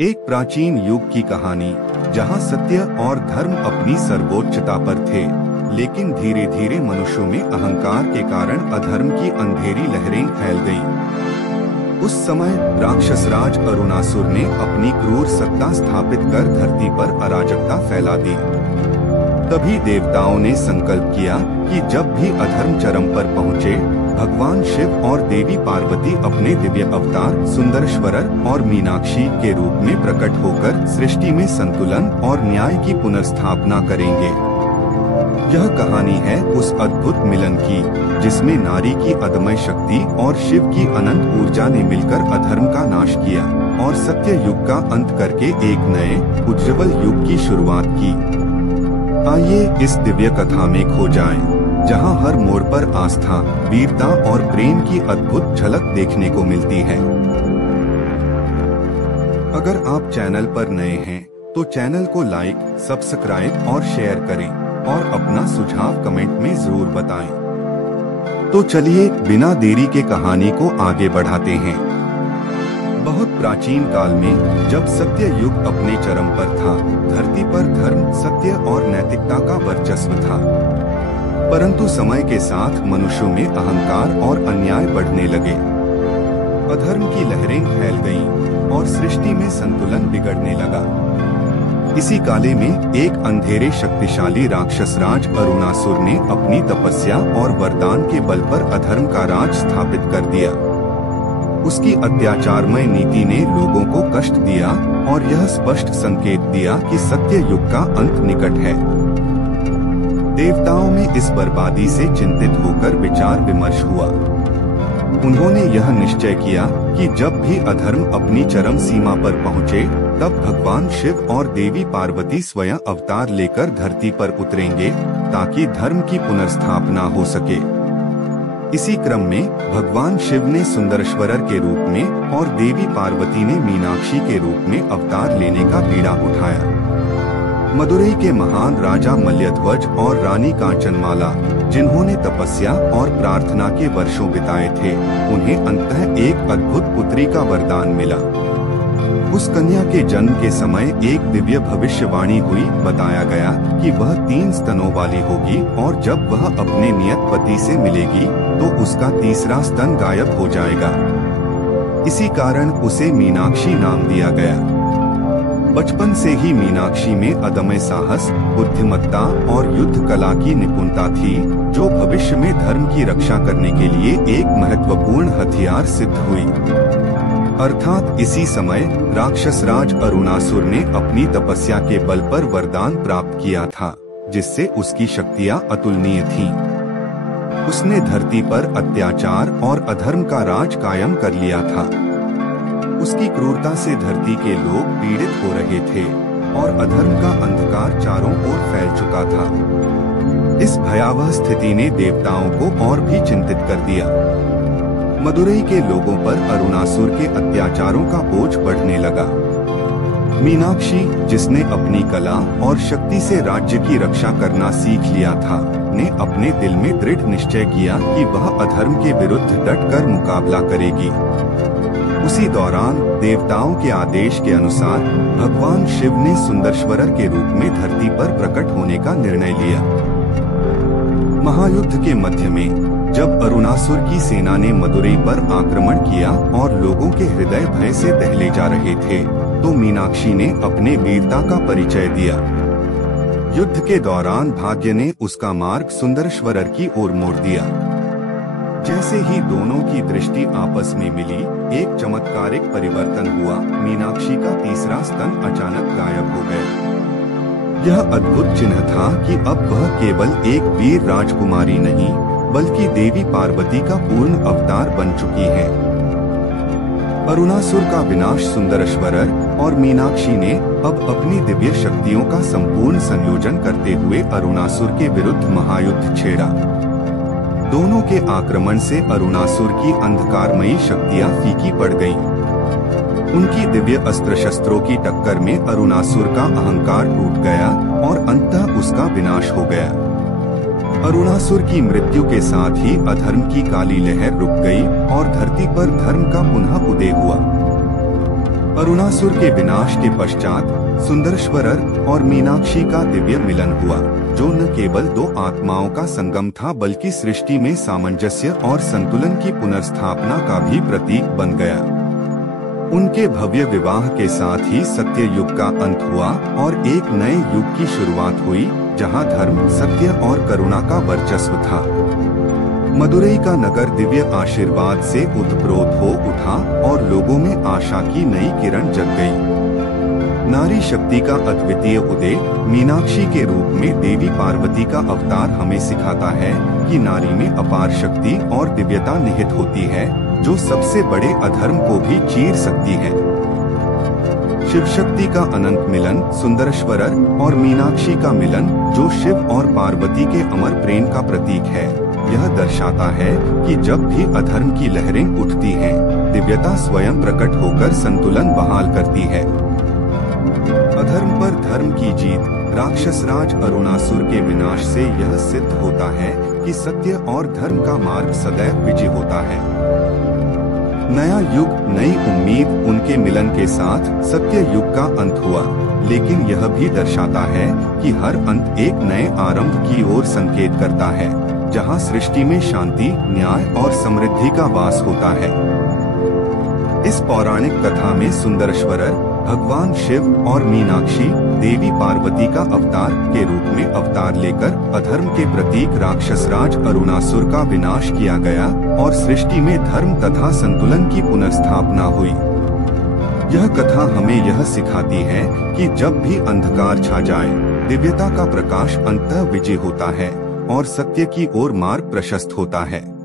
एक प्राचीन युग की कहानी जहां सत्य और धर्म अपनी सर्वोच्चता पर थे, लेकिन धीरे धीरे मनुष्यों में अहंकार के कारण अधर्म की अंधेरी लहरें फैल गईं। उस समय राक्षसराज अरुणासुर ने अपनी क्रूर सत्ता स्थापित कर धरती पर अराजकता फैला दी। तभी देवताओं ने संकल्प किया कि जब भी अधर्म चरम पर पहुँचे, भगवान शिव और देवी पार्वती अपने दिव्य अवतार सुंदरेश्वरर और मीनाक्षी के रूप में प्रकट होकर सृष्टि में संतुलन और न्याय की पुनर्स्थापना करेंगे। यह कहानी है उस अद्भुत मिलन की, जिसमें नारी की अदम्य शक्ति और शिव की अनंत ऊर्जा ने मिलकर अधर्म का नाश किया और सत्य युग का अंत करके एक नए उज्ज्वल युग की शुरुआत की। आइए इस दिव्य कथा में खो जाएं, जहां हर मोड़ पर आस्था, वीरता और प्रेम की अद्भुत झलक देखने को मिलती है। अगर आप चैनल पर नए हैं, तो चैनल को लाइक, सब्सक्राइब और शेयर करें और अपना सुझाव कमेंट में जरूर बताएं। तो चलिए बिना देरी के कहानी को आगे बढ़ाते हैं। बहुत प्राचीन काल में जब सत्य युग अपने चरम पर था, धरती पर धर्म, सत्य और नैतिकता का वर्चस्व था। परंतु समय के साथ मनुष्यों में अहंकार और अन्याय बढ़ने लगे। अधर्म की लहरें फैल गईं और सृष्टि में संतुलन बिगड़ने लगा। इसी काले में एक अंधेरे शक्तिशाली राक्षसराज अरुणासुर ने अपनी तपस्या और वरदान के बल पर अधर्म का राज स्थापित कर दिया। उसकी अत्याचारमय नीति ने लोगों को कष्ट दिया और यह स्पष्ट संकेत दिया कि सत्य युग का अंत निकट है। देवताओं में इस बर्बादी से चिंतित होकर विचार विमर्श हुआ। उन्होंने यह निश्चय किया कि जब भी अधर्म अपनी चरम सीमा पर पहुँचे, तब भगवान शिव और देवी पार्वती स्वयं अवतार लेकर धरती पर उतरेंगे, ताकि धर्म की पुनर्स्थापना हो सके। इसी क्रम में भगवान शिव ने सुंदरेश्वरर के रूप में और देवी पार्वती ने मीनाक्षी के रूप में अवतार लेने का बीड़ा उठाया। मदुरई के महान राजा मल्यध्वज और रानी कांचनमाला, जिन्होंने तपस्या और प्रार्थना के वर्षों बिताए थे, उन्हें अंततः एक अद्भुत पुत्री का वरदान मिला। उस कन्या के जन्म के समय एक दिव्य भविष्यवाणी हुई। बताया गया कि वह 3 स्तनों वाली होगी और जब वह अपने नियत पति से मिलेगी तो उसका तीसरा स्तन गायब हो जाएगा। इसी कारण उसे मीनाक्षी नाम दिया गया। बचपन से ही मीनाक्षी में अदम्य साहस, बुद्धिमत्ता और युद्ध कला की निपुणता थी, जो भविष्य में धर्म की रक्षा करने के लिए एक महत्वपूर्ण हथियार सिद्ध हुई। अर्थात इसी समय राक्षसराज अरुणासुर ने अपनी तपस्या के बल पर वरदान प्राप्त किया था, जिससे उसकी शक्तियां अतुलनीय थीं। उसने धरती पर अत्याचार और अधर्म का राज कायम कर लिया था। उसकी क्रूरता से धरती के लोग पीड़ित हो रहे थे और अधर्म का अंधकार चारों ओर फैल चुका था। इस भयावह स्थिति ने देवताओं को और भी चिंतित कर दिया। मदुरई के लोगों पर अरुणासुर के अत्याचारों का बोझ बढ़ने लगा। मीनाक्षी, जिसने अपनी कला और शक्ति से राज्य की रक्षा करना सीख लिया था, ने अपने दिल में दृढ़ निश्चय किया कि वह अधर्म के विरुद्ध डटकर मुकाबला करेगी। उसी दौरान देवताओं के आदेश के अनुसार भगवान शिव ने सुंदरेश्वरर के रूप में धरती पर प्रकट होने का निर्णय लिया। महायुद्ध के मध्य में जब अरुणासुर की सेना ने मदुरई पर आक्रमण किया और लोगों के हृदय भय से दहले जा रहे थे, तो मीनाक्षी ने अपने वीरता का परिचय दिया। युद्ध के दौरान भाग्य ने उसका मार्ग सुंदरेश्वरर की ओर मोड़ दिया। जैसे ही दोनों की दृष्टि आपस में मिली, एक चमत्कारिक परिवर्तन हुआ। मीनाक्षी का तीसरा स्तन अचानक गायब हो गया। यह अद्भुत चिन्ह था कि अब वह केवल एक वीर राजकुमारी नहीं, बल्कि देवी पार्वती का पूर्ण अवतार बन चुकी है। अरुणासुर का विनाश सुंदरेश्वरर और मीनाक्षी ने अब अपनी दिव्य शक्तियों का संपूर्ण संयोजन करते हुए अरुणासुर के विरुद्ध महायुद्ध छेड़ा। दोनों के आक्रमण से अरुणासुर की अंधकारमयी शक्तियां फीकी पड़ गईं। उनकी दिव्य अस्त्र शस्त्रों की टक्कर में अरुणासुर का अहंकार टूट गया और अंततः उसका विनाश हो गया। अरुणासुर की मृत्यु के साथ ही अधर्म की काली लहर रुक गई और धरती पर धर्म का पुनः उदय हुआ। अरुणासुर के विनाश के पश्चात सुंदरेश्वरर और मीनाक्षी का दिव्य मिलन हुआ, जो न केवल दो आत्माओं का संगम था बल्कि सृष्टि में सामंजस्य और संतुलन की पुनर्स्थापना का भी प्रतीक बन गया। उनके भव्य विवाह के साथ ही सत्य युग का अंत हुआ और एक नए युग की शुरुआत हुई, जहां धर्म, सत्य और करुणा का वर्चस्व था। मदुरई का नगर दिव्य आशीर्वाद से उत्प्रोत हो उठा और लोगों में आशा की नई किरण जग गई। नारी शक्ति का अद्वितीय उदय, मीनाक्षी के रूप में देवी पार्वती का अवतार हमें सिखाता है कि नारी में अपार शक्ति और दिव्यता निहित होती है, जो सबसे बड़े अधर्म को भी चीर सकती है। शिव शक्ति का अनंत मिलन, सुंदरेश्वरर और मीनाक्षी का मिलन, जो शिव और पार्वती के अमर प्रेम का प्रतीक है, यह दर्शाता है कि जब भी अधर्म की लहरें उठती हैं, दिव्यता स्वयं प्रकट होकर संतुलन बहाल करती है। अधर्म पर धर्म की जीत, राक्षस राज अरुणासुर के विनाश से यह सिद्ध होता है कि सत्य और धर्म का मार्ग सदैव विजयी होता है। नया युग, नई उम्मीद, उनके मिलन के साथ सत्य युग का अंत हुआ, लेकिन यह भी दर्शाता है कि हर अंत एक नए आरंभ की ओर संकेत करता है, जहां सृष्टि में शांति, न्याय और समृद्धि का वास होता है। इस पौराणिक कथा में सुंदरेश्वरर, भगवान शिव और मीनाक्षी, देवी पार्वती का अवतार के रूप में अवतार लेकर अधर्म के प्रतीक राक्षस राज अरुणासुर का विनाश किया गया और सृष्टि में धर्म तथा संतुलन की पुनर्स्थापना हुई। यह कथा हमें यह सिखाती है कि जब भी अंधकार छा जाए, दिव्यता का प्रकाश अंततः विजय होता है और सत्य की ओर मार्ग प्रशस्त होता है।